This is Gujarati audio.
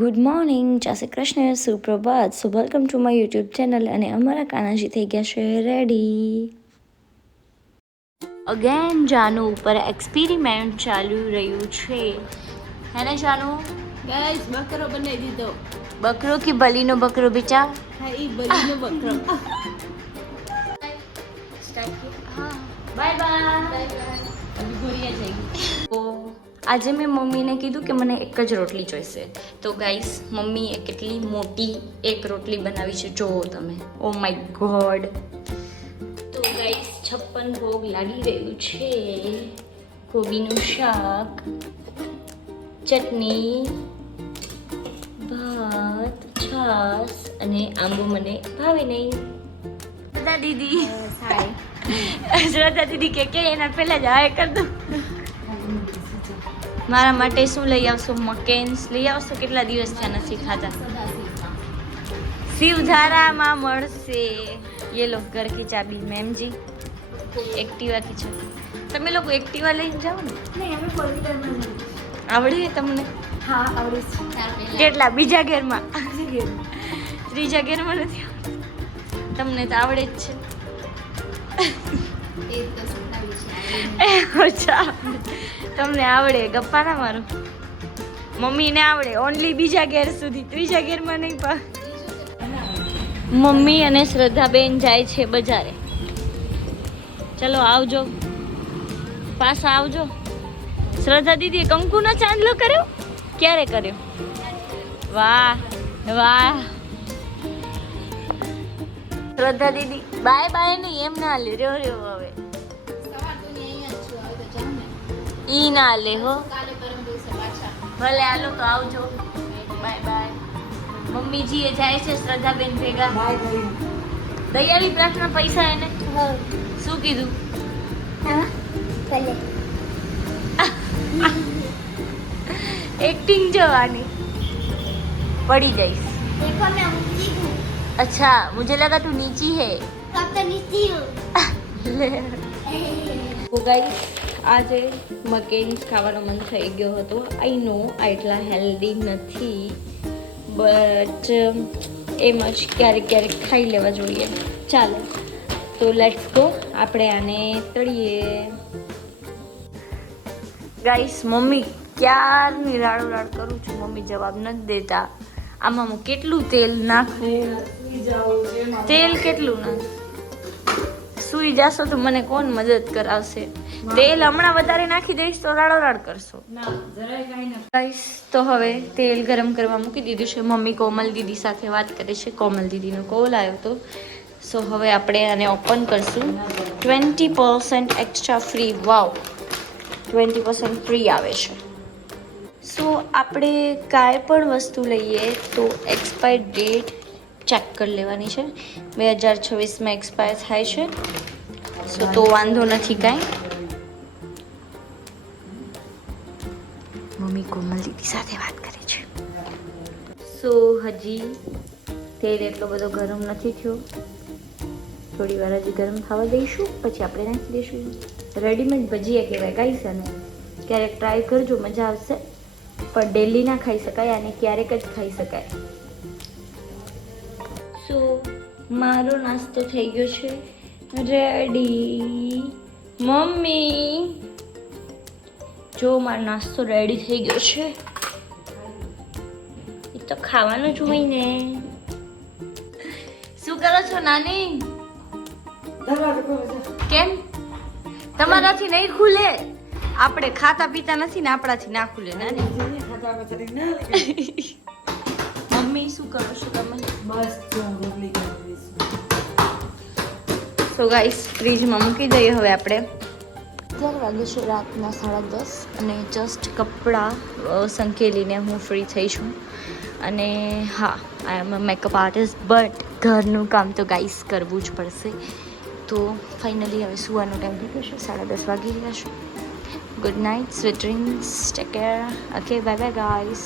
ગુડ મોર્નિંગ, જય શ્રી કૃષ્ણ, સુપ્રભાત. So welcome to my YouTube channel. અને અમારા કાનાજી થઈ ગયા છે રેડી. અગેન જાનુ ઉપર એક્સપેરિમેન્ટ ચાલુ રહ્યું છે. હે ને જાનુ? ગાઈસ બકરો બનાવી દીધો. બકરો કે બલીનો બકરો બેટા? હા ઈ બલીનો બકરો. હા બાય બાય. અભી ઘોરિયા જઈ. આજે મેં મમ્મીને કીધું કે મને એક જ રોટલી જોઈશે. તો ગાઈસ મમ્મીએ કેટલી મોટી એક રોટલી બનાવી છે જોવો તમે. Oh my God. તો ગાઈસ 56 ભોગ લાગી રહ્યું છે. કોબીનું શાક, ચટણી, ભાત, છાશ અને આંબો મને ભાવે નહીં. શ્રદ્ધા દીદી શ્રદ્ધા દીદી કે એના પહેલા જ હાય કર દો. મારા માટે શું લઈ આવશો? મકેન્સ લઈ આવશો? કેટલા દિવસ ત્યાં નથી ખાતા. શિવધારામાં મળશે. ये लो घर की चाबी मैम जी. एक्टिवा की चाबी. તમે લોકો એક્ટિવા લઈને જાઓ ને? નહીં અમે ફોર વ્હીલરમાં નહીં. આવડે તમને? હા આવડે છે. કેટલા? બીજા ગેરમાં? ત્રીજા ગેરમાં નથી આવડતું. તમને તો આવડે જ છે. એ તો સંતાવી છે. અચ્છા તમને આવડે? ગપ્પા ના મારો. મમ્મીને આવડે ઓનલી બીજા ગેર સુધી, ત્રીજા ગેરમાં નહીં. પણ મમ્મી અને શ્રદ્ધાબેન જાય છે બજારે. ચલો આવજો, પાછા આવજો. શ્રદ્ધા દીદીએ કંકુનો ચાંદલો કર્યો? ક્યારે કર્યો? વાહ વાહ. શ્રદ્ધા દીદી બાય બાય નહીં એમ ના લે. રહ્યો હવે સવાર તો નહીં અહીંયા જ છું. હવે તો જાઉં ને. ઈ ના લે હો. કાલે પરમ દિવસે પાછા. ભલે હાલો તો આવજો. Bye bye. મમ્મીજી એ જાય છે શ્રદ્ધાબેન ભેગા. દયાળી પ્રાર્થના પૈસા એને શું કીધું? એક્ટિંગ જવાની પડી જઈશ. देखो मैं ऊंची हूँ. अच्छा मुझे लगा तू नीची है. कब तो नीची हूँ. તો ગાઈસ આજે મકેન્સ ખાવાનો મન થઈ ગયો હતો. આઈ નો આ એટલા હેલ્ધી નથી, બટ એમ જ ક્યારેક ક્યારેક ખાઈ લેવા જોઈએ. ચાલો તો લેટ્સ ગો. આપણે આને તળીએ. ગાઈસ મમ્મી ક્યારની રાડો રાડ કરું છું, મમ્મી જવાબ નથી દેતા. આમાં હું કેટલું તેલ નાખવું? તેલ કેટલું નાખવું? સુઈ જાશો તો મને કોણ મદદ કરાવશે? તેલ હમણાં વધારે નાખી દઈશ તો રાડો રાડ કરશો. ગાઈસ તો હવે તેલ ગરમ કરવા મૂકી દીધું છે. મમ્મી કોમલ દીદી સાથે વાત કરે છે. કોમલ દીદીનો કોલ આવ્યો હતો. સો હવે આપણે આને ઓપન કરશું. 20% એક્સ્ટ્રા ફ્રી. વાવ, 20% ફ્રી આવે છે. સો આપણે કાંઈ પણ વસ્તુ લઈએ તો એક્સપાયર ડેટ ચેક કરી લેવાની છે. 2026માં એક્સપાયર થાય છે. સો તો વાંધો નથી કાંઈ. મમ્મી કોમલ દીદી સાથે વાત કરે છે. સો હજી તેલ એટલો બધો ગરમ નથી થયો. થોડી વાર હજી ગરમ થવા દઈશું, પછી આપણે નાખી દઈશું. રેડીમેડ ભજીયા કહેવાય ગાઈસ આને. ક્યારેક ટ્રાય કરજો, મજા આવશે. પણ ડેલી ના ખાઈ શકાય, આને ક્યારેક જ ખાઈ શકાય. સો મારો નાસ્તો થઈ ગયો છે રેડી. મમ્મી જો મારો નાસ્તો રેડી થઈ ગયો છે. એ તો ખાવાનું જ હોય ને. શું કરો છો નાની? કેમ તમારાથી નહીં ખુલે? આપણે ખાતા પીતા નથી ને, આપણાથી ના ખુલે. નાની મમ્મી શું કરો છો તમે? સો ગાઈસ ફ્રીજમાં મૂકી દઈએ હવે આપણે. 11 વાગે છે રાતના 10:30 અને જસ્ટ કપડાં સંકેલીને હું ફ્રી થઈ છું. અને હા, આઈ એમ અ મેકઅપ આર્ટિસ્ટ, બટ ઘરનું કામ તો ગાઈસ કરવું જ પડશે. તો ફાઇનલી હવે સુવાનો ટાઈમ થઈ ગયો છે. 10:30 વાગી રહ્યા છે. Good night, sweet dreams, take care. Okay bye bye guys.